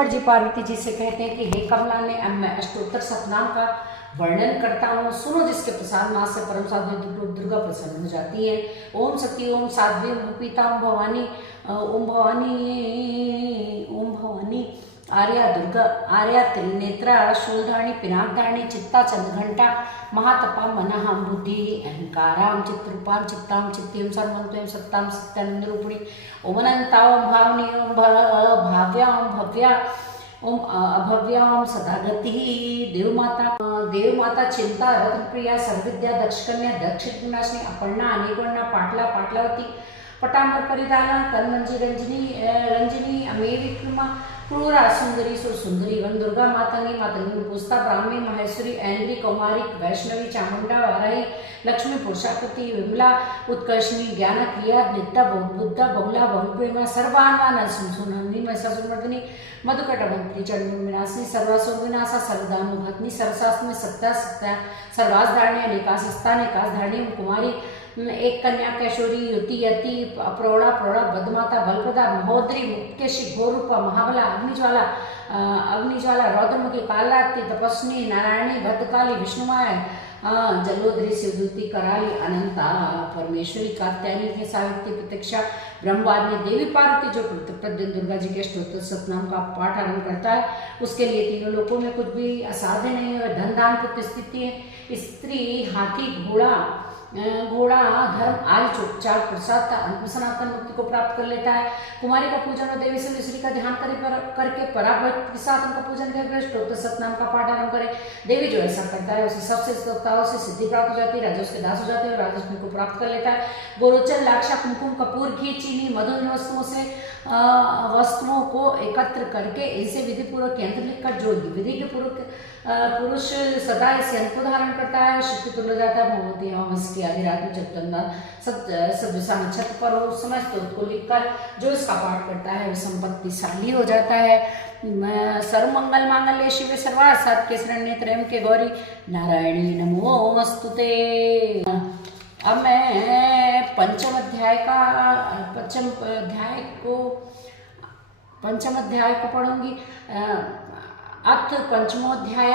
शंकर जी पार्वती जी से कहते हैं कि हे कमला ने, अब मैं अष्टोत्तर शतनाम का वर्णन करता हूँ, सुनो, जिसके प्रसाद मास से परम साध्वी दुर्गा प्रसन्न हो जाती है। ओम सती, ओम साध्वी, ओम पीता, ओम भवानी, ओम भवानी, ओम भवानी, आर्या दुर्गा, आर्या त्रिनेत्रा, शूलधारणी, पिनाकधारणी, चित्ता, चंद्रघंटा, महातपा, मनहम, बुद्धि, अहंकाराम, चित्रूपाम, चित्ताम, चित्तीम, सर्वंतम, सत्ताम, सत्यानंद रूपिणी, ओम अनंता, ओम भावनी, ओम भाव्या, ओम भव्या, ओम अभव्याम, सदागति, देवमाता, चिंता, रत्नप्रिया, सर्वविद्या, दक्षकन्या, दक्षिणाशिनी, अपर्णा, अनेकवर्णा, पाटला, पाटलावती, पटाम्बर परिधाना, तन्मंजी, रंजनी, अमे विक्रमा, क्रूरा, सुंदरी, सुंदरी, वन दुर्गा, मातंगी, पुस्ता, ब्राह्मी, महेश्वरी, ऐन्द्री, कौमारी, वैष्णवी, चामुंडा, वाराही, लक्ष्मी, पुरुषाकृति, विमला, उत्कर्षणी, ज्ञान, क्रिया, नित्या, बुद्धा, बहुला, बहुप्रेमा, सर्वान्वान, सुनसुनी, महिषासुरमर्दिनी, मधुकटभंत्री, चंडमुंडविनाशिनी, सर्वासुरविनाशा, सर्वदानुघातनी, सरसास्मी, सत्या, सर्वासधारणी, अनेकासधारणी, कुमारी, एक कन्या, कैशोरी, युति, यति, प्रौढ़ा, बदमाता, बलप्रदा, महोदरी, मुक्तेशी, घोरूपा, महाबला, अग्निज्वाला, रौद्रमुखी, कालाती, तपस्विनी, नारायणी, भद्रकाली, विष्णुमाया, जलोदरी, शिवदूती, कराली, अनंता, परमेश्वरी, कात्यायनी, सावित्री, प्रतीक्षा, ब्रह्मवादिनी, देवी पार्वती, जो प्रतिदिन दुर्गा जी के अष्टोत्तर शतनाम का पाठ आरंभ करता है, उसके लिए तीनों लोकों में कुछ भी असाध्य नहीं है। धन दान पुत्र स्थिति है, स्त्री, हाथी, घोड़ा, धर्म, आयु, चार पुरुषार्थ, अंत सनातन मुक्ति को प्राप्त कर लेता है। कुमारी का पूजन और देवी से का ध्यान करके पराभक्त के साथ उनका पूजन करके अष्टोत्तर शतनाम का पाठ आरंभ करे। देवी जो ऐसा करता है उसे सबसे देवताओं से सिद्धि प्राप्त हो जाती है, राजा उसके दास हो जाते हैं और राजा को प्राप्त कर लेता है। गोरोचन, लाक्षा, कुमकुम, कपूर, घी, चीनी, मधु, इन वस्तुओं को एकत्र करके इसे विधि पूर्वक यंत्र लिखकर जो विधि के पूर्वक पुरुष सदा इस यंत्र को धारण करता है, शक्ति तुल्य जाता है। भगवती अमावस की आधी रात में जब चंदा सब दिशा में छत पर हो, समय स्तोत्र को लिखकर जो इसका पाठ करता है वो संपत्तिशाली हो जाता है। सर्वमंगल मांगल्ये शिवे सर्वार्थ साधिके शरण्ये त्र्यंबके गौरी नारायणी नमोस्तुते। अब मैं पंचम अध्याय को पढ़ूंगी। अथ पंचमोध्याय,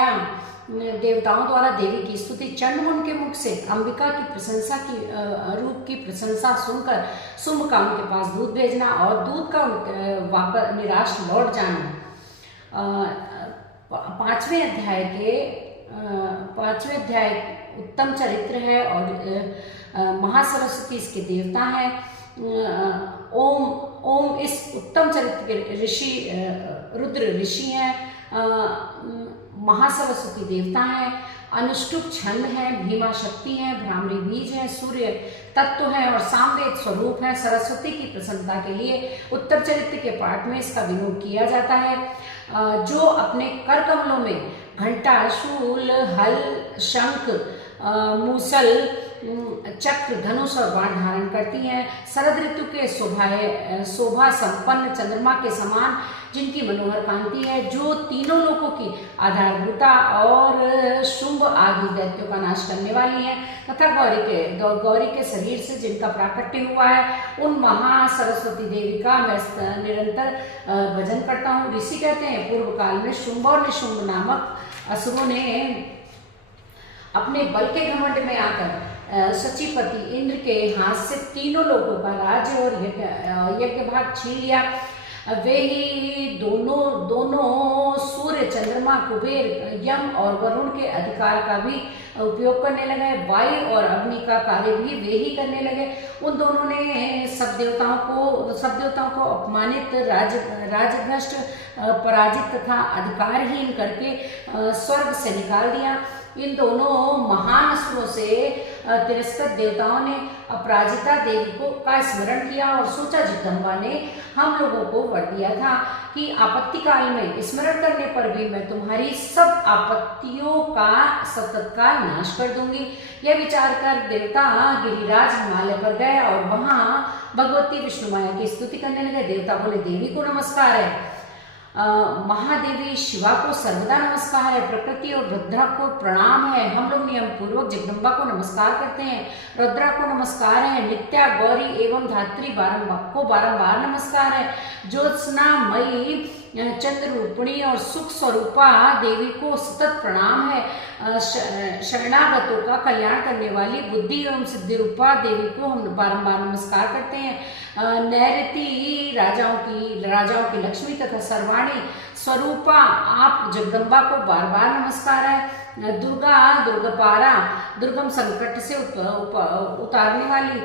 देवताओं द्वारा देवी की स्तुति। चंडमुंड के मुख से अंबिका की प्रशंसा की रूप की प्रशंसा सुनकर शुंभ का उनके पास दूध भेजना और दूध का वापस निराश लौट जाना। पांचवें अध्याय उत्तम चरित्र है और महासरस्वती इसके देवता हैं। ओम इस उत्तम चरित्र के ऋषि रुद्र ऋषि हैं, महासरस्वती देवता हैं, अनुष्टुप छंद है, भीमा शक्ति है, भ्रामरी बीज है, सूर्य तत्व है और सामवेद स्वरूप है। सरस्वती की प्रसन्नता के लिए उत्तर चरित्र के पाठ में इसका विनोद किया जाता है। जो अपने कर कमलों में घंटा, शूल, हल, शंख, मूसल, चक्र, धनुष और बाण धारण करती हैं। शरद ऋतु के शोभा संपन्न चंद्रमा के समान जिनकी मनोहर कांति है, जो तीनों लोकों की आधारभूता और शुंभ आदि दैत्यों का नाश करने वाली है, तथा गौरी के शरीर से जिनका प्राकट्य हुआ है, उन महासरस्वती देवी का मैं निरंतर भजन करता हूँ। ऋषि कहते हैं, पूर्व काल में शुंभ और निशुंभ नामक असुरों ने अपने बल के घमंड में आकर सचीपति इंद्र के हाथ से तीनों लोगों का राज्य और यज्ञ भाग छीन लिया। वे ही दोनों सूर्य, चंद्रमा, कुबेर, यम और वरुण के अधिकार का भी उपयोग करने लगे। वायु और अग्नि का कार्य भी वे ही करने लगे। उन दोनों ने सब देवताओं को अपमानित, राजभ्रष्ट, पराजित तथा अधिकारहीन करके स्वर्ग से निकाल दिया। इन दोनों महान असुरों से तिरस्कृत देवताओं ने अपराजिता देवी का स्मरण किया और सोचा, जगदम्बा ने हम लोगों को वर दिया था कि आपत्ति काल में स्मरण करने पर भी मैं तुम्हारी सब आपत्तियों का सततकाल नाश कर दूंगी। यह विचार कर देवता गिरिराज हिमालय पर गए और वहां भगवती विष्णु माया की स्तुति करने लगे। देवता बोले, देवी को नमस्कार है, महादेवी शिवा को सर्वदा नमस्कार है, प्रकृति और रुद्रा को प्रणाम है। हम लोग नियम पूर्वक जगदम्बा को नमस्कार करते हैं, रुद्रा को नमस्कार है, नित्या, गौरी एवं धात्री को बारंबार नमस्कार है। ज्योत्सना मई चंद्र रूपिणी और सुख स्वरूपा देवी को सतत प्रणाम है। शरणागतों का कल्याण करने वाली बुद्धि एवं सिद्धि रूपा देवी को हम बारंबार नमस्कार करते हैं। नैऋति राजाओं की लक्ष्मी तथा सर्वाणी स्वरूपा आप जगदम्बा को बार बार नमस्कार है। दुर्गपारा दुर्गम संकट से उतारने वाली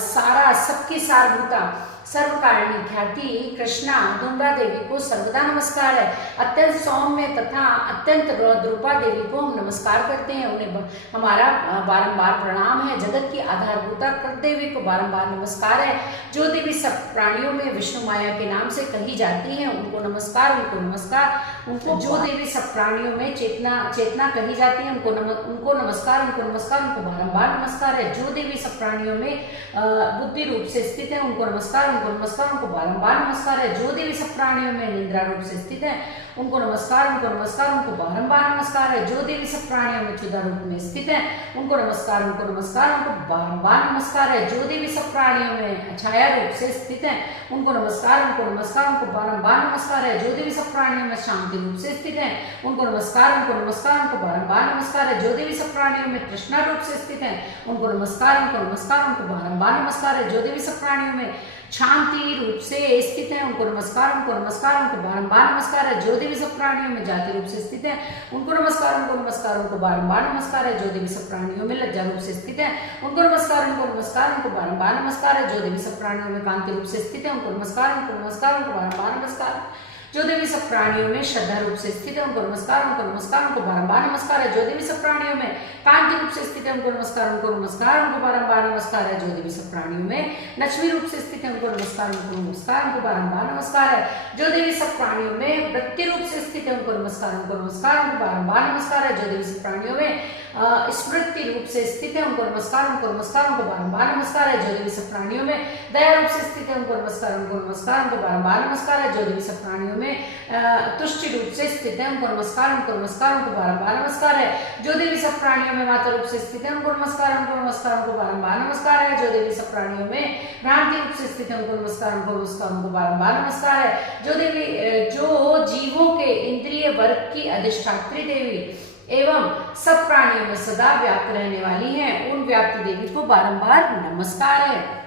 सारा सबकी सारभूता सर्वकारिणी ख्याति कृष्णा दुम्बा देवी को सर्वदा नमस्कार है। अत्यंत सौम्य तथा अत्यंत रूपा देवी को हम नमस्कार करते हैं, उन्हें हमारा बारंबार प्रणाम है। जगत की आधारभूता कृत देवी को बारंबार नमस्कार है। जो देवी सब प्राणियों में विष्णु माया के नाम से कही जाती है उनको नमस्कार, उनको नमस्कार। उनको जो देवी सब प्राणियों में चेतना कही जाती है उनको नमस्कार, उनको नमस्कार, उनको बारंबार नमस्कार है। जो देवी सब प्राणियों में बुद्धि रूप से स्थित है उनको नमस्कार, उनको नमस्कार, उनको बारंबार नमस्कार है। जो देवी सब प्राणियों में निद्रा रूप से स्थित है उनको नमस्कार, उनको नमस्कार, उनको बारंबार नमस्कार है। जो देवी सब प्राणियों में क्षुधा रूप में स्थित है उनको नमस्कार, उनको नमस्कार, उनको बारंबार नमस्कार है। जो देवी सब प्राणियों में छाया रूप से स्थित है उनको नमस्कार, उनको नमस्कार, उनको बारंबार नमस्कार है। जो देवी सब प्राणियों में शांति रूप से स्थित है उनको नमस्कार, उनको नमस्कार, उनको बारंबार नमस्कार है। जो देवी सब प्राणियों में तृष्णा रूप से स्थित है उनको नमस्कार, उनको नमस्कार, उनको बारंबार नमस्कार है। जो देवी सब प्राणियों में शांति रूप से स्थित है उनको नमस्कार, उनको नमस्कार, उनको बारंबार नमस्कार है। जो देवी सब प्राणियों में जाति रूप से स्थित है उनको नमस्कार, उनको नमस्कार, उनको बारंबार नमस्कार है। जो देवी सब प्राणियों में लज्जा रूप से स्थित है उनको नमस्कार, उनको नमस्कार, उनको बारंबार नमस्कार है। जो देवी सब प्राणियों में कांति रूप से स्थित है उनको नमस्कार, उनको नमस्कार, उनको बारंबार नमस्कार। जो देवी सब प्राणियों में श्रद्धा रूप से स्थित है उनको नमस्कार, उनको नमस्कार, उनको बारंबार नमस्कार है। जो देवी सब प्राणियों में कांति रूप से स्थित है उनको नमस्कार, उनको नमस्कार, उनको बारंबार नमस्कार है। जो देवी सब प्राणियों में लक्ष्मी रूप से स्थित है उनको नमस्कार, उनको नमस्कार, उनको बारंबार नमस्कार है। जो देवी सब प्राणियों में वृत्ति रूप से स्थित है उनको नमस्कार, उनको नमस्कार, उनको बारंबार नमस्कार है। जो देवी सब प्राणियों में स्मृति रूप से स्थित है उनको नमस्कार, उनको नमस्कार, उनको बारंबार नमस्कार है। जो देवी सब प्राणियों में दया रूप से स्थित है उनको नमस्कार, उनको नमस्कार, उनको बारंबार नमस्कार है। जो देवी सब प्राणियों में तुष्टि रूप से स्थित है उनको नमस्कार, उनको नमस्कार, उनको बारंबार नमस्कार है। जो देवी सब प्राणियों में माता रूप से स्थित है उनको नमस्कार, उनको नमस्कार, उनको बारंबार नमस्कार है। जो देवी सब प्राणियों में भ्रांति रूप से स्थित है उनको नमस्कार, उनको नमस्कार, उनको बारंबार नमस्कार है। जो जीवों के इंद्रिय वर्ग की अधिष्ठात्री देवी एवं सब प्राणियों में सदा व्याप्त रहने वाली हैं उन व्याप्ति देवी को बारंबार नमस्कार है।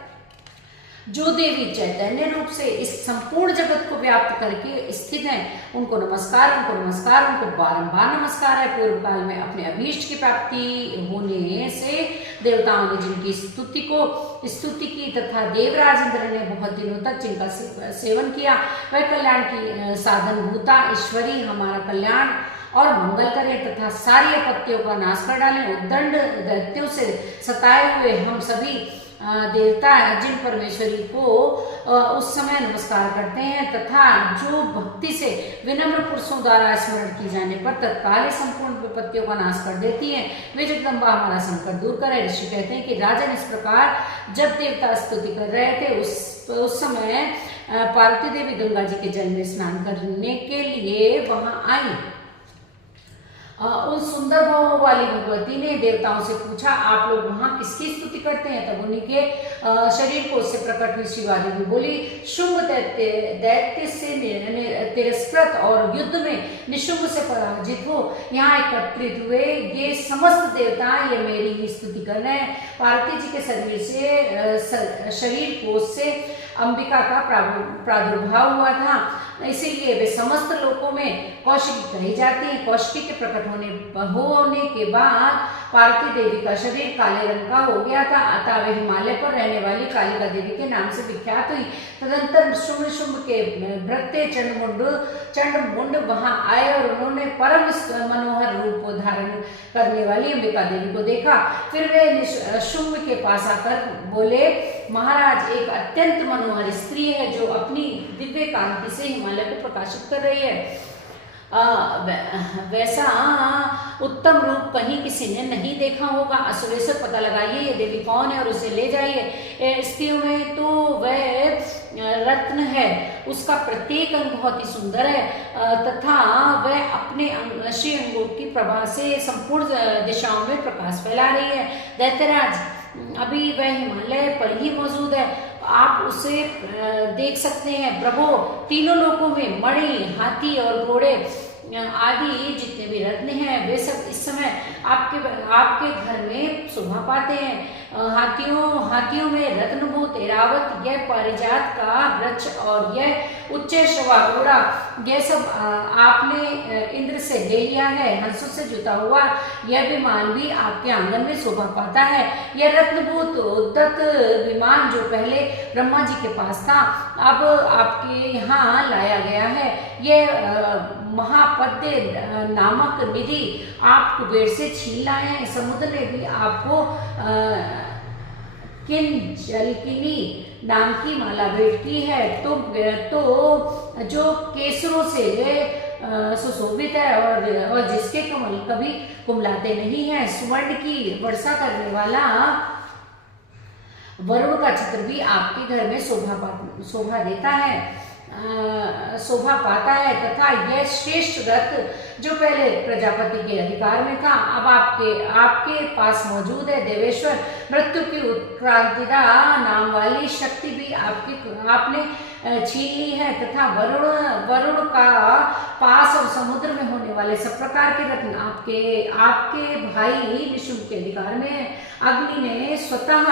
जो देवी चैतन्य रूप से इस संपूर्ण जगत को व्याप्त करके स्थित हैं उनको नमस्कार, उनको नमस्कार, उनको बारंबार नमस्कार है। पूर्व काल में अपने अभीष्ट की प्राप्ति होने से देवताओं ने जिनकी स्तुति की तथा देवराज इंद्र ने बहुत दिनों तक जिनका सेवन किया वह कल्याण की साधन भूता ईश्वरी हमारा कल्याण और मंगल करे तथा सारी आपत्तियों का नाश कर डालें। उद्दंड दैत्यों से सताए हुए हम सभी देवता जिन परमेश्वरी को उस समय नमस्कार करते हैं तथा जो भक्ति से विनम्र पुरुषों द्वारा स्मरण की जाने पर तत्काल संपूर्ण विपत्तियों का नाश कर देती है वे जगदम्बा हमारा संकट दूर करे। ऋषि कहते हैं कि राजन इस प्रकार जब देवता स्तुति कर रहे थे उस समय पार्वती देवी गंगा जी के जल में स्नान करने के लिए वहां आई। उन सुंदर भावों वाली भगवती ने देवताओं से पूछा आप लोग वहां किसकी स्तुति करते हैं। तब उन्हीं के शरीर को उससे प्रकट हुई शिवादेवी बोली शुंभ दैत्य से तिरस्कृत और युद्ध में निशुंभ से पराजित हो यहाँ एकत्रित हुए ये समस्त देवता ये मेरी ही स्तुति कर रहे हैं। पार्वती जी के शरीर कोश से अंबिका का प्रादुर्भाव हुआ था इसीलिए वे समस्त लोकों में कौशिकी कही जाती है। कौशिकी के प्रकट होने के बाद पार्वती देवी का शरीर काले रंग का हो गया था अतः वे हिमालय पर रहने वाली कालिका देवी के नाम से विख्यात हुई। तदंतर शुंभ के भ्रत्य चंडमुंड वहां आए और उन्होंने परम मनोहर रूप धारण करने वाली अंबिका देवी को देखा। फिर वे शुंभ के पास आकर बोले महाराज एक अत्यंत मनोहर स्त्री है जो अपनी दिव्य कांति से हिमालय को प्रकाशित कर रही है। वैसा उत्तम रूप कहीं किसी ने नहीं देखा होगा। असुरेश्वर पता लगाइए ये देवी कौन है और उसे ले जाइए। स्त्रियों में तो वह रत्न है उसका प्रत्येक अंग बहुत ही सुंदर है तथा वह अपने श्री अंगों की प्रभा से संपूर्ण दिशाओं में प्रकाश फैला रही है। दैत्यराज अभी वह हिमालय पर ही मौजूद है आप उसे देख सकते हैं। प्रभु, तीनों लोकों में मणि, हाथी और घोड़े आदि जितने भी रत्न हैं वे सब इस समय आपके घर में शोभा पाते हैं। हाथियों में रत्नभूत ऐरावत, यह पारिजात का वृक्ष और यह उच्च श्रवा घोड़ा, यह सब आपने इंद्र से ले लिया है। हंसों से जुता हुआ यह विमान भी आपके आंगन में शोभा पाता है। यह रत्नभूत उद्दत विमान जो पहले ब्रह्मा जी के पास था, अब आपके यहाँ लाया गया है। यह महापद्य नामक निधि आप कुबेर से छीन लाए हैं। समुद्र ने भी आपको किंजलकिनी नाम की माला भेंट की है, तो जो केसरों से सुशोभित है और जिसके कमल कभी कुमलाते नहीं है। स्वर्ण की वर्षा करने वाला वरुण का चित्र भी आपके घर में शोभा देता है, शोभा पाता है। तथा यह श्रेष्ठ रथ जो पहले प्रजापति के अधिकार में था, अब आपके पास मौजूद है। देवेश्वर, मृत्यु की उत्क्रांतिदा नाम वाली शक्ति भी आपने छीन ली है। तथा वरुण का पास और समुद्र में होने वाले सब प्रकार के रत्न आपके भाई निशुम्भ के अधिकार में है। अग्नि ने स्वतः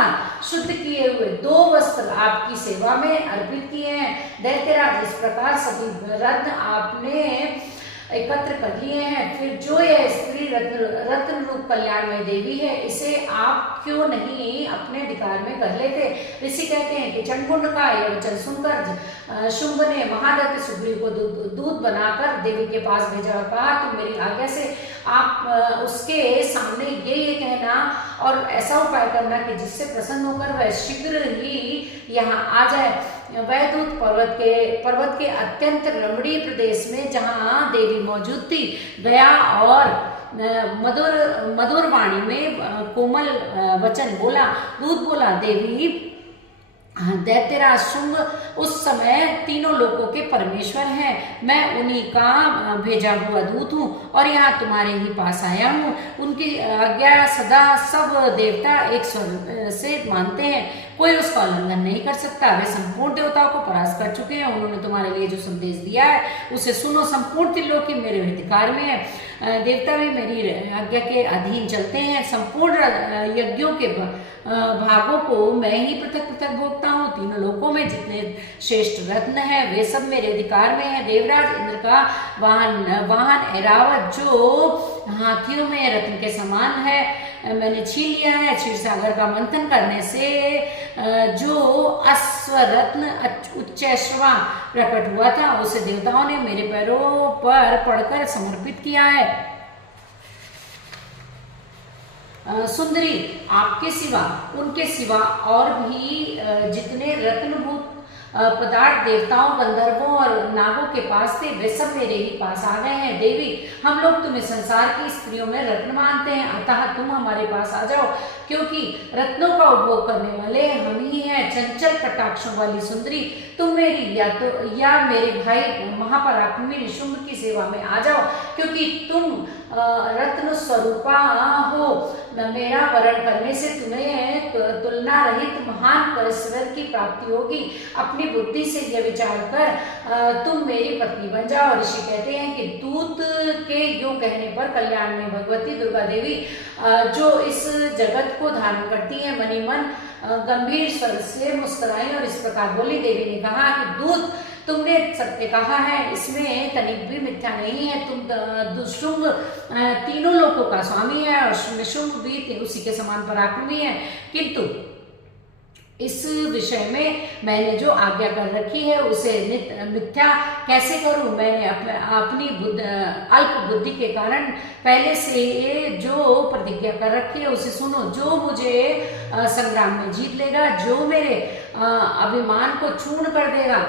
शुद्ध किए हुए 2 वस्त्र आपकी सेवा में अर्पित किए हैं। दैत्यराज, इस प्रकार सभी रत्न आपने एकत्र कर लिए हैं। फिर जो यह स्त्री रत्न रूप कल्याणमय देवी है, इसे आप क्यों नहीं अपने अधिकार में कर लेते। ऋषि कहते हैं कि चंडमुंड का यह वचन सुनकर शुंभ ने महादत्त सुग्रीव को दूत बनाकर देवी के पास भेजा। कहा, तुम मेरी आज्ञा से आप उसके सामने ये कहना और ऐसा उपाय करना कि जिससे प्रसन्न होकर वह शीघ्र ही यहाँ आ जाए। वह दूत पर्वत के अत्यंत रमणीय प्रदेश में जहाँ देवी मौजूद थी गया और मधुर वाणी में कोमल वचन बोला। दूत बोला, देवी, दैत्यराज शुंभ उस समय तीनों लोकों के परमेश्वर हैं। मैं उन्हीं का भेजा हुआ दूत हूँ और यहाँ तुम्हारे ही पास आया हूँ। उनकी आज्ञा सदा सब देवता एक स्वर से मानते हैं, कोई उसका उल्लंघन नहीं कर सकता। वे संपूर्ण देवताओं को परास्त कर चुके हैं। उन्होंने तुम्हारे लिए जो संदेश दिया है उसे सुनो। संपूर्ण त्रिलोकी मेरे अधिकार में है। देवता भी मेरी आज्ञा के अधीन चलते हैं। संपूर्ण यज्ञों के भागों को मैं ही पृथक पृथक भोगता हूँ। तीनों लोकों में जितने श्रेष्ठ रत्न हैं वे सब मेरे अधिकार में है। देवराज इंद्र का वाहन ऐरावत जो हाथियों में रत्न के समान है, मैंने छीन लिया है। क्षीर सागर का मंथन करने से जो अश्वरत्न उच्चैश्रवा प्रकट हुआ था, उसे देवताओं ने मेरे पैरों पर पड़कर समर्पित किया है। सुंदरी, आपके सिवा, उनके सिवा और भी जितने रत्नभूत पदार्थ देवताओं, गंधर्वों और नागों के पास थे, वे सब मेरे ही पास आ गए हैं। देवी, हम लोग तुम्हें संसार की स्त्रियों में रत्न मानते हैं, अतः तुम हमारे पास आ जाओ, क्योंकि रत्नों का उपभोग करने वाले हम ही हैं। चंचल कटाक्षों वाली सुंदरी, तुम मेरी या मेरे भाई महापराक्रमी निशुम्भ की सेवा में आ जाओ, क्योंकि तुम रत्न स्वरूपा हो। मेरा वरण करने से तुम्हें तुलना रहित महान परमेश्वर की प्राप्ति होगी। अपनी बुद्धि से यह विचार कर तुम मेरी पत्नी बन जाओ। ऋषि कहते हैं कि दूत के यूं कहने पर कल्याण में भगवती दुर्गा देवी जो इस जगत को धारण करती है, मनी मन गंभीर स्वर से मुस्कुराई और इस प्रकार बोली। देवी ने कहा कि दूत, तुमने सत्य कहा है, इसमें तनिक भी मिथ्या नहीं है। तुम शुंभ तीनों लोकों का स्वामी है और निशुंभ भी उसी के समान पराक्रमी है, किंतु इस विषय में मैंने जो आज्ञा कर रखी है उसे मिथ्या कैसे करूं। मैंने अपनी अल्प बुद्धि के कारण पहले से जो प्रतिज्ञा कर रखी है उसे सुनो। जो मुझे संग्राम में जीत लेगा, जो मेरे अभिमान को चूर्ण कर देगा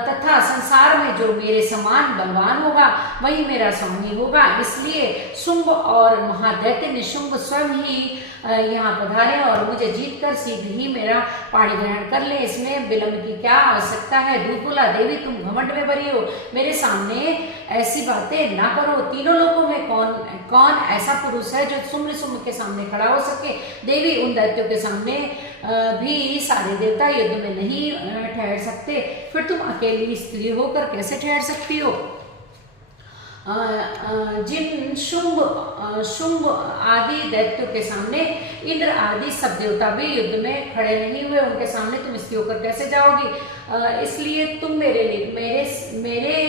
तथा संसार में जो मेरे समान बलवान होगा वही मेरा स्वामी होगा। इसलिए शुंभ और महादैत्य निशुंभ स्वयं ही यहाँ पधारे और मुझे जीतकर शीघ्र ही मेरा पाणी ग्रहण कर ले, इसमें विलंब की क्या आवश्यकता है। दूत बोला, देवी तुम घमंड में भरी हो, मेरे सामने ऐसी बातें ना करो। तीनों लोगों में कौन ऐसा पुरुष है जो शुंभ के सामने खड़ा हो सके। देवी, उन दैत्यों के सामने भी सारे देवता युद्ध में नहीं ठहर सकते, फिर तुम अकेली स्त्री होकर कैसे ठहर सकती हो? जिन शुंभ आदि दैत्यों के सामने इंद्र आदि सब देवता भी युद्ध में खड़े नहीं हुए, उनके सामने तुम स्त्री होकर कैसे जाओगी? इसलिए तुम मेरे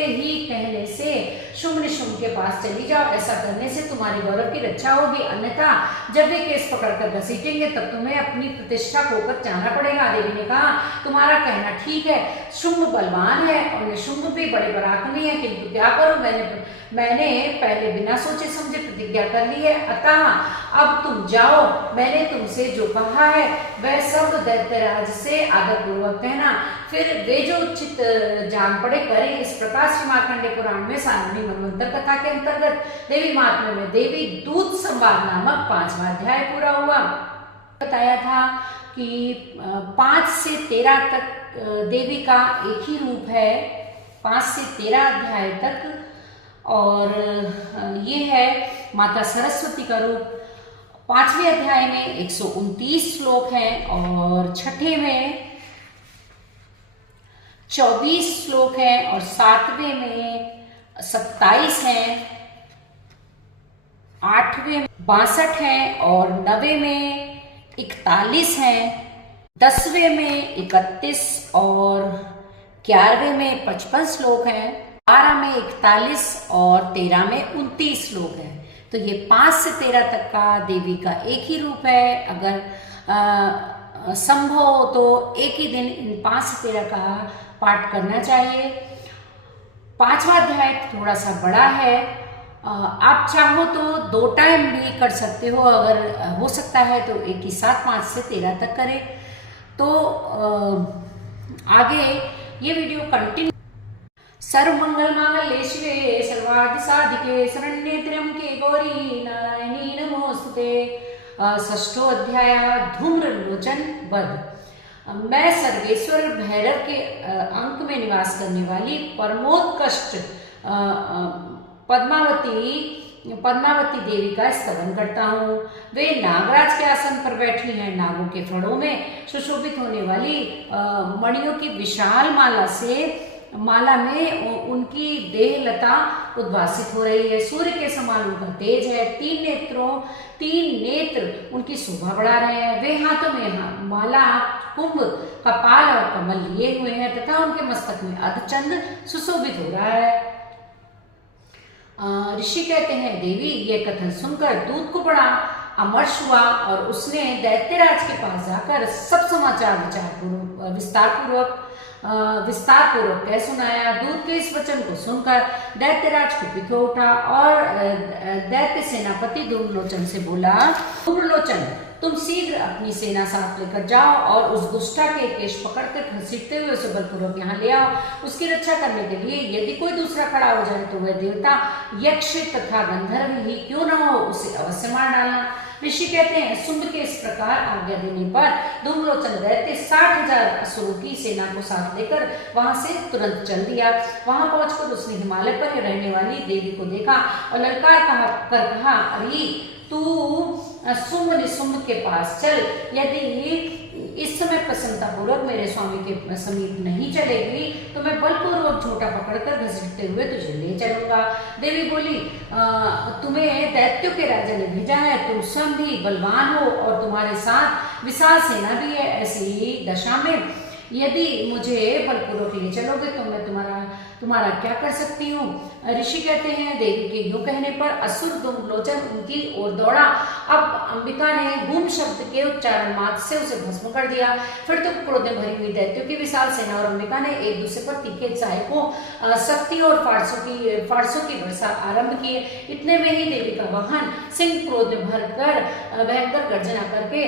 ही कहने से शुंभ निशुंभ के पास चली जाओ, ऐसा करने से तुम्हारे गौरव की रक्षा होगी, अन्यथा जब वे केस पकड़कर घसीटेंगे तब तुम्हें अपनी प्रतिष्ठा खोकर जाना पड़ेगा। देवी ने कहा, तुम्हारा कहना ठीक है, शुंभ बलवान है और निशुंभ भी बड़े पराक्रमी है, किंतु क्या करूं, मैंने पहले बिना सोचे समझे प्रतिज्ञा कर ली है, अतः अब तुम जाओ, मैंने तुमसे जो कहा है वह सब दैत्यराज से आदर पूर्वक कहना, फिर वे जो उचित जान पड़े करें। इस प्रकार श्री मार्कंडेय पुराण में सारणी मनवंतर कथा के अंतर्गत देवी महात्म्य में देवी दूत संवाद नामक 5वां अध्याय पूरा हुआ। बताया था कि 5 से 13 तक देवी का एक ही रूप है, 5 से 13 अध्याय तक, और ये है माता सरस्वती का रूप। 5वें अध्याय में 129 श्लोक हैं और 6ठे में 24 श्लोक हैं और 7वें में 27 हैं, 8वें में 62 हैं और 9वें में 41 हैं, 10वें में 31 और 11वें में 55 श्लोक हैं, 12 में 41 और 13 में 29 श्लोक हैं। तो ये 5 से 13 तक का देवी का एक ही रूप है। अगर संभव हो तो एक ही दिन इन 5 से 13 का पाठ करना चाहिए। 5वां अध्याय थोड़ा सा बड़ा है, आप चाहो तो 2 टाइम भी कर सकते हो, अगर हो सकता है तो एक ही साथ 5 से 13 तक करें। तो आगे ये वीडियो कंटिन्यू। सर्वमंगल मांगल्ये शिवे सर्वार्थ साधिके शरण्ये त्र्यंबके गौरी नारायणी नमोस्तुते। 6ठो अध्याय धूम्रलोचन वध। मैं सर्वेश्वर भैरव के अंक में निवास करने वाली परमोत्कृष्ट पद्मावती देवी का स्तवन करता हूँ। वे नागराज के आसन पर बैठी हैं, नागों के फड़ों में सुशोभित होने वाली मणियों की विशाल माला में उनकी देह लता उद्भासित हो रही है। सूर्य के समान उनका तेज है, 3 नेत्र उनकी शोभा बढ़ा रहे हैं। वे हाथों में माला, कुंभ, कपाल और कमल लिए हुए हैं तथा उनके मस्तक में अर्धचंद्र सुशोभित हो रहा है। ऋषि कहते हैं, देवी ये कथन सुनकर दूत को बड़ा अमर्ष हुआ और उसने दैत्यराज के पास जाकर सब समाचार विस्तार पूर्वक कह सुनाया। दूत के इस वचन को सुनकर दैत्यराज कुपित हो उठा और दैत्य सेनापति धूम्रलोचन से बोला, धूम्रलोचन तुम शीघ्र अपनी सेना साथ लेकर जाओ और उस दुष्टा के केश पकड़कर घसीटते हुए उसे बलपूर्वक यहाँ ले आओ। उसकी रक्षा करने के लिए यदि कोई दूसरा खड़ा हो जाए तो वह देवता, यक्ष तथा गंधर्व ही क्यों न हो, उसे अवश्य मार डालना। ऋषि कहते हैं, शुंभ के इस प्रकार आज्ञा देने पर धूम्रलोचन दैत्य 60,000 असुरों की सेना को साथ लेकर वहां से तुरंत चल दिया। वहां पहुंचकर उसने हिमालय पर रहने वाली देवी को देखा और ललकार कहा, अरे तू शुंभ निशुंभ के पास चल, यदि इस समय प्रसन्नता पूर्वक मेरे स्वामी के समीप नहीं चलेगी तो मैं बलपूर्वक झोटा पकड़कर घसीटते हुए तुझे ले चलूंगा। देवी बोली, तुम्हें दैत्यों के राजा ने भेजा है, तुम स्वयं भी बलवान हो और तुम्हारे साथ विशाल सेना भी है। ऐसी दशा में यदि मुझे बलपूर्वक ले चलोगे तो मैं तुम्हारा क्या कर सकती हूँ। ऋषि कहते हैं, देवी के यूं कहने पर असुर धूम्रलोचन उनकी ओर दौड़ा। अब अंबिका ने हूम शब्द के उच्चारण मात्र से उसे भस्म कर दिया। फिर तो क्रोध में भरी हुई दैत्यों की विशाल सेना और अंबिका ने एक दूसरे पर तीखे सहायकों, शक्ति और फारसों की वर्षा आरंभ किए। इतने में ही देवी का वाहन सिंह क्रोध में भरकर भयंकर गर्जना करके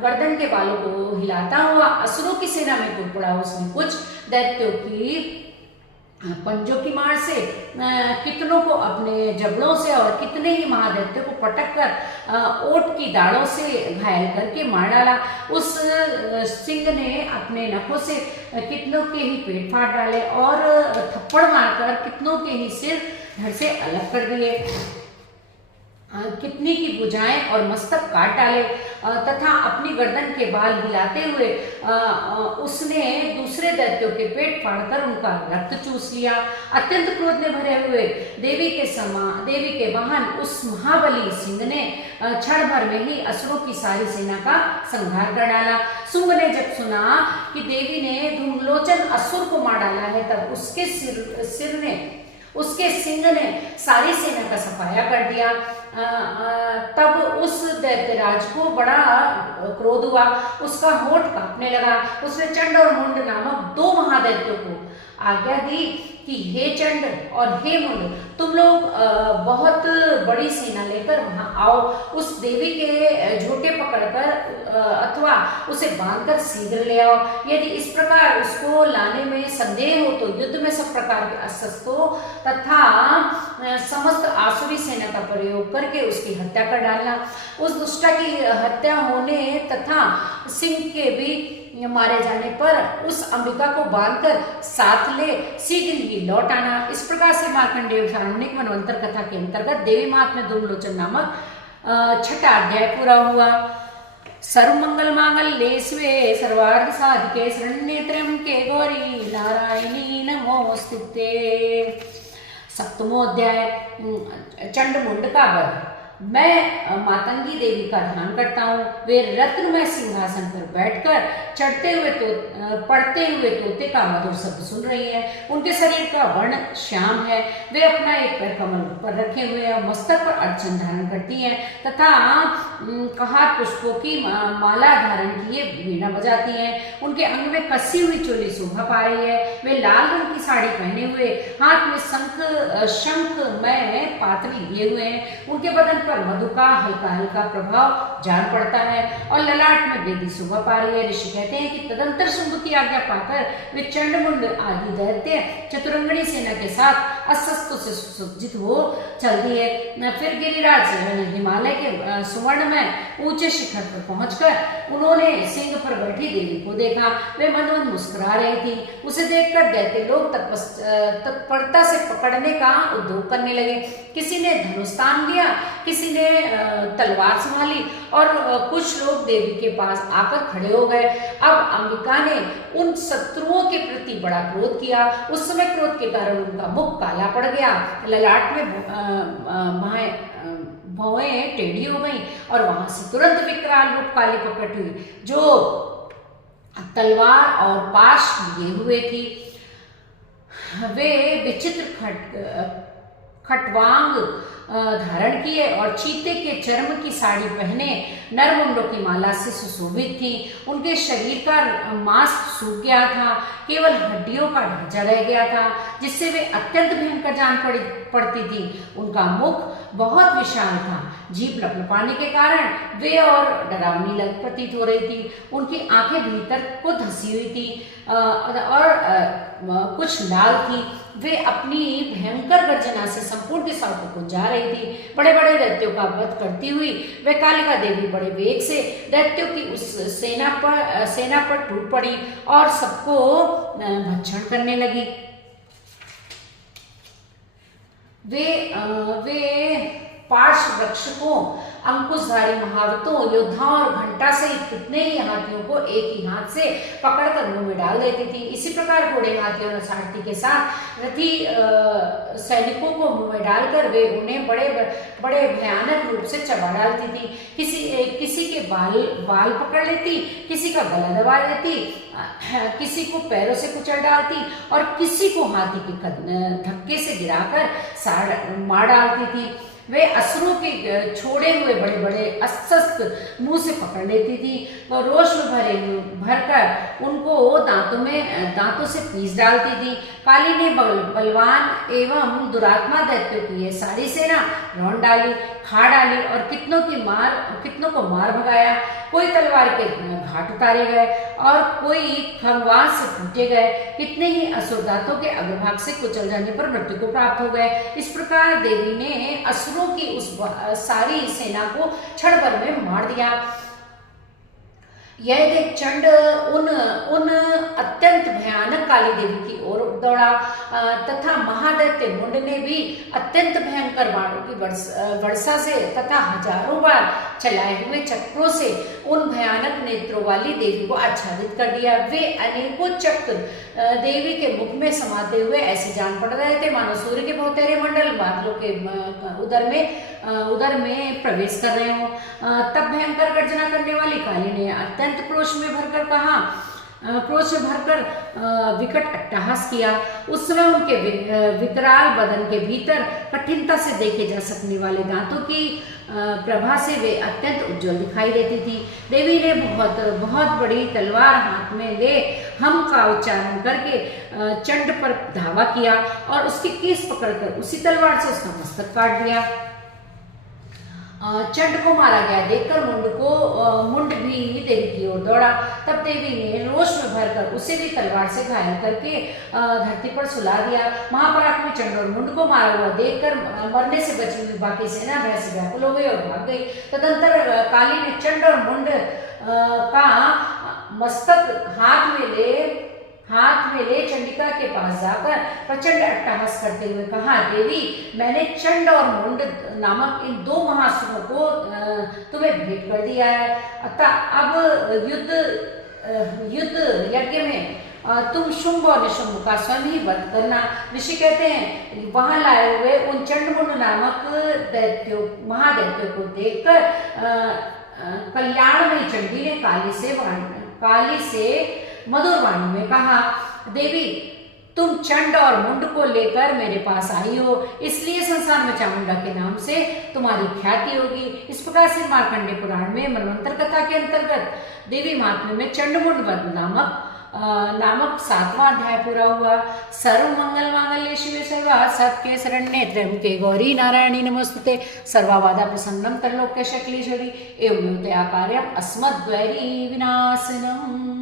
गर्दन के बालों को हिलाता हुआ असुरों की सेना में कूद पड़ा। उसने कुछ दैत्यों की पंजों की मार से कितनों को अपने जबड़ों से और कितने ही महादैत्यों को पटक कर ओट की दाढ़ों से घायल करके मार डाला। उस सिंह ने अपने नखों से कितनों के ही पेट फाड़ डाले और थप्पड़ मारकर कितनों के ही सिर धड़ से अलग कर दिए। कितनी की भुजाएं और मस्तक काट डाले तथा अपनी गर्दन के बाल हिलाते हुए उसने दूसरे दैत्यों के पेट फाड़कर उनका रक्त चूस लिया। अत्यंत क्रोध में भरे हुए देवी के वाहन उस महाबली सिंह ने क्षण भर में ही असुरों की सारी सेना का संहार कर डाला। शुंभ ने जब सुना कि देवी ने धूम्रलोचन असुर को मार डाला है, तब उसके सिंह ने सारी सेना का सफाया कर दिया। तब उस दैत्यराज को बड़ा क्रोध हुआ, उसका होठ कांपने लगा। उसने चंड और मुंड नामक 2 महादैत्यों को आज्ञा दी कि हे चंड और हे मुंड, तुम लोग बहुत बड़ी सेना लेकर वहां आओ। उस देवी के झोटे पकड़कर अथवा उसे बांधकर शीघ्र ले आओ। यदि इस प्रकार उसको लाने में संदेह हो तो युद्ध में सब प्रकार के अस्त्रों तथा समस्त आसुरी सेना का प्रयोग करके उसकी हत्या कर डालना। उस दुष्टा की हत्या होने तथा सिंह के भी मारे जाने पर उस अंबिका को बांधकर साथ ले शीघ्र ही लौट आना। इस प्रकार से मार्कंडेय सारण्यक मनवंतर कथा के अंतर्गत देवी महात्म्य धूम्रलोचन नामक 6ठा अध्याय पूरा हुआ। सर्वमंगल मांगल्ये शिवे सर्वार्थ साधिके शरण्ये त्र्यंबके गौरी नारायणी नमोस्तुते। 7वां अध्याय चंड मुंड का वध। मैं मातंगी देवी का ध्यान करता हूँ। वे रत्नमय सिंहासन पर बैठकर पढ़ते हुए तोते का मधुर शब्द सुन रही हैं। उनके शरीर का वर्ण श्याम है। वे अपना एक पैर कमल पर रखे हुए हैं और मस्तक पर अर्चन धारण करती हैं तथा कहार पुष्पों की माला धारण किए वीणा बजाती हैं। उनके अंग में कसी हुई चोली शोभा पा रही है। वे लाल रंग की साड़ी पहने हुए हाथ में शंख में पातली लिए हुए हैं। उनके बदन पर मधु का हल्का हल्का प्रभाव जान पड़ता है और ललाट में बेदी शोभा पा रही है। ऋषि कहते हैं कि तदंतर शुंभ की आज्ञा पाकर वे चंडमुंड आदि दैत्य चतुरंगणी सेना के साथ अस्त्रों से सुसज्जित हो चल दिए। फिर गिरिराज हिमालय के सुवर्ण में ऊंचे शिखर पर पहुंचकर उन्होंने सिंह पर बैठी देवी को देखा। वे मंद मुस्कुरा रही थी। उसे देखकर दैत्य लोग तत्परता से पकड़ने का उद्योग करने लगे। किसी ने धनुष तान दिया, किसी ने तलवार संभाली और कुछ लोग देवी के पास आकर खड़े हो गए। अब अंबिका ने उन शत्रुओं के प्रति बड़ा क्रोध किया। उस समय क्रोध के कारण उनका मुख काला पड़ गया, ललाट में भौएं टेढ़ी हो गई और वहां से तुरंत विकराल रूप काली प्रकट हुई, जो तलवार और पाश लिए हुए थी। वे विचित्र खटवांग धारण किए और चीते के चर्म की साड़ी पहने नरमुंडों की माला से सुशोभित थी। उनके शरीर का मांस सूख गया था, केवल हड्डियों का ढांचा रह गया था, जिससे वे अत्यंत भयंकर जान पड़ती थी। उनका मुख बहुत विशाल था। जीभ लपलपाने के कारण वे और डरावनी लग प्रतीत हो रही थी। उनकी आंखें भीतर को धसी हुई थी और कुछ लाल थी। वे अपनी भयंकर गर्जना से संपूर्ण दिशाओं को गुंजा रही थी। बड़े बड़े दैत्यों का वध करती हुई वे कालिका देवी बड़े वेग से दैत्यों की उस सेना पर टूट पड़ी और सबको भक्षण करने लगी। वे पार्श्व रक्षकों, अंकुशधारी महारथों, योद्धाओं और घंटा सहित कितने ही हाथियों को एक ही हाथ से पकड़कर मुंह में डाल देती थी। इसी प्रकार घोड़े, हाथियों और सारथी के साथ रथी सैनिकों को मुंह में डालकर वे उन्हें बड़े भयानक रूप से चबा डालती थी। किसी के बाल पकड़ लेती, किसी का गला दबा देती, किसी को पैरों से कुचल डालती और किसी को हाथी के धक्के से गिराकर मार डालती थी। वे असुरों के छोड़े हुए बड़े बड़े अस्त्र मुंह से पकड़ लेती थी और रोष में भरकर उनको दांतों से पीस डालती थी। काली ने बलवान एवं दुरात्मा दैत्यों की ये सारी सेना रौंद डाली, खा डाली और कितनों को मार भगाया। कोई तलवार के घाट उतारे गए और कोई खंगवार से फूटे गए। कितने ही असुर दांतों के अग्रभाग से कुचल जाने पर मृत्यु को प्राप्त हो गए। इस प्रकार देवी ने असुरों की उस सारी सेना को क्षण भर में मार दिया। यह देख चंड उन अत्यंत भयानक काली देवी की ओर दौड़ा तथा महादैत्य मुंड ने भी अत्यंत भयंकर बाणों की वर्षा से तथा हजारों बार चलाए हुए चक्रों से उन भयानक नेत्रों वाली देवी को आच्छादित कर दिया। वे अनेकों चक्र देवी के मुख में समाते हुए ऐसे जान पड़ रहे थे मानो सूर्य के बहुतेरे मंडल बादलों के उदर में प्रवेश कर रहे हो। तब भयंकर गर्जना करने वाली काली ने अत्यंत क्रोध में भरकर विकट अट्टहास किया। उस समय उनके विकराल बदन के भीतर कठिनता से देखे जा सकने वाले दांतों की प्रभा से वे अत्यंत उज्जवल दिखाई देती थी। देवी ने बहुत बड़ी तलवार हाथ में ले हम का उच्चारण करके चंड पर धावा किया और उसके केस पकड़कर उसी तलवार से उसका मस्तक काट दिया। चंड को मारा गया देखकर मुंड भी देवी की ओर दौड़ा। तब देवी ने रोष में भरकर उसे भी तलवार से घायल करके धरती पर सुला दिया। महापराक्रमी चंड और मुंड को मारा हुआ देखकर मरने से बची हुई बाकी सेना भय से व्याकुल हो गई और भाग गई। तदंतर काली ने चंड और मुंड का मस्तक हाथ में ले चंडिका के पास जाकर प्रचंड अट्टहास करते हुए कहा, देवी मैंने चंड और मुंड नामक इन दो महासुरों को तुम्हें भेंट कर दिया है। अतः अब युद्ध यज्ञ में तुम शुंभ और निशुंभ का स्वयं ही वध करना। ऋषि कहते हैं वहां लाए हुए उन चंडमुंड नामक महादैत्यों को देखकर कल्याणमयी चंडी ने काली से मधुर वाणी में कहा, देवी तुम चंड और मुंड को लेकर मेरे पास आई हो, इसलिए संसार में चामुंडा के नाम से तुम्हारी ख्याति होगी। इस प्रकार से मार्कंडेय पुराण में मनवंतर कथा के अंतर्गत देवी महात्म्य में चंडमुंड वध नामक 7वां अध्याय पूरा हुआ। सर्व मंगल मांगल्ये शिवे सर्वा सबके शरण्ये त्र्यंबके गौरी नारायणी नमोस्तुते सर्वबाधा प्रसन्नम त्रैलोक्य शक्लेश्वरी एवं कार्याम अस्मद्वैरी विनाशनम।